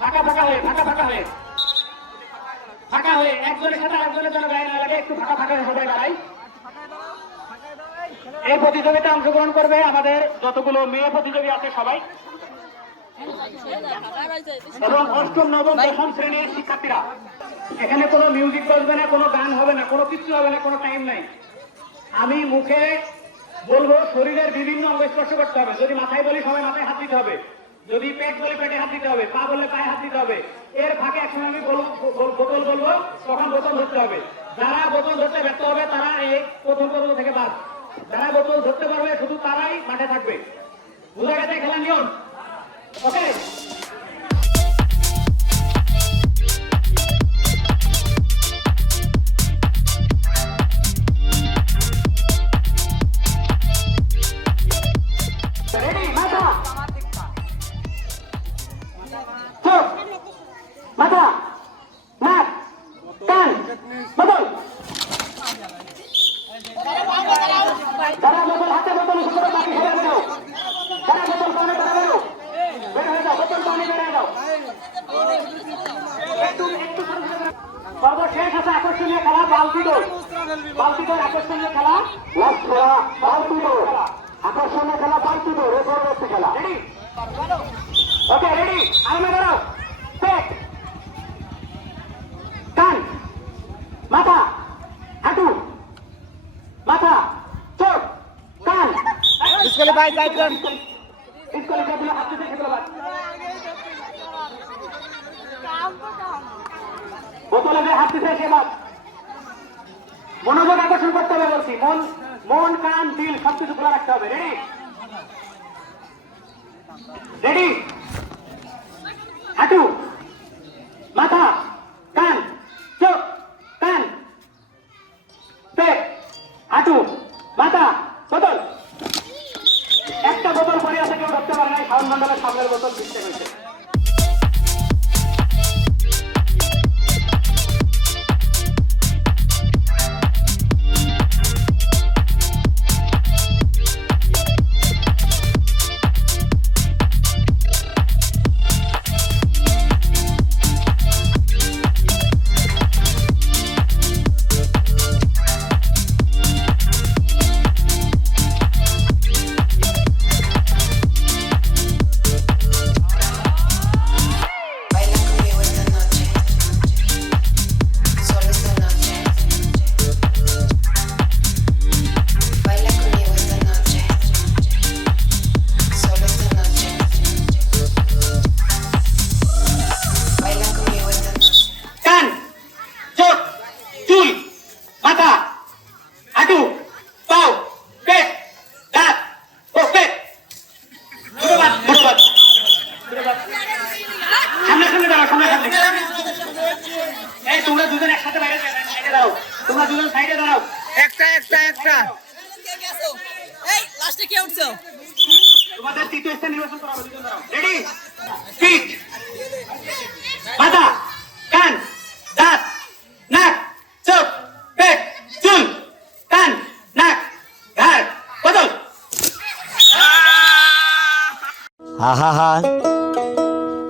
ফাঁকা ফাঁকা হয়ে, ফাঁকা ফাঁকা হয়ে। ফাঁকা হয়ে, একজনের সাথে একজনের জন্য গায়ে না লাগে, একটু ফাঁকা ফাঁকা সবাই দাঁড়াই। এই প্রতিযোগিতায় অংশগ্রহণ করবে আমাদের যতগুলো মেয়ে প্রতিযোগী আছে সবাই। এবং অষ্টম, নবম, দশম শ্রেণির শিক্ষার্থীরা। এখানে কোনো মিউজিক বাজবে না, কোনো গান হবে না, কোনো কিছু হবে না, কোনো টাইম নাই। আমি মুখে বলব, শরীরের বিভিন্ন অঙ্গ স্পর্শ করতে হবে। যদি মাথায় বলি, সবাই মাথায় হাত দিতে হবে। যদি পেট বলে পেটে হাত দিতে হবে, পা বলে পায়ে হাত দিতে হবে, এর ফাঁকে এক সময় আমি বোতল বলব, তখন বোতল ধরতে হবে। যারা বোতল ধরতে ব্যর্থ হবে, তারা এই প্রথম পর্ব থেকে বাদ। যারা বোতল ধরতে পারবে, শুধু তারাই মাঠে থাকবে। বুঝা গেছে খেলা নিয়ম? ওকে আকর্ষণীয় খেলা বালতি দৌড় আকর্ষণীয় খেলা। দৌড় আকর্ষণীয় খেলা এ পরবর্তী খেলা। রেডি? Okay ready. আরামে দাঁড়াও। পেট। কান। মাথা। হাঁটু। মাথা। চোখ। কান। স্কুলে ভাই সাইড কর স্কুলে যেগুলো হাত দিতে সেগুলো বাদ। বোতলে হাত দিতে সে বাদ। মনোযোগ আকর্ষণ করতে হবে বলছি। মন মন, কান, দিল, সবকিছু খোলা রাখতে হবে। রেডি রেডি হাঁটু, মাথা, কান, চোখ, কান হাঁটু, মাথা, বোতল। একটা বোতল পরে আছে, কেউ ধরতে পারে নাই। সাউন্ড মন্ডলের সামনের বোতল দিচ্ছে হয়েছে। সামনে সামনে দাঁড়াও সামনে সামনে এই তোমরা দুজন একসাথে বাইরে সাইডে দাঁড়াও। তোমরা দুজন সাইডে দাঁড়াও। একটা একটা একটা। এই লাস্টে কে উঠছো? তোমাদের তৃতীয় স্থান নির্বাচন করা হবে রেডি পিঠ মাথা কান দাঁত নাক চোখ পেট চুল কান নাক ঘাড় বদল আহা।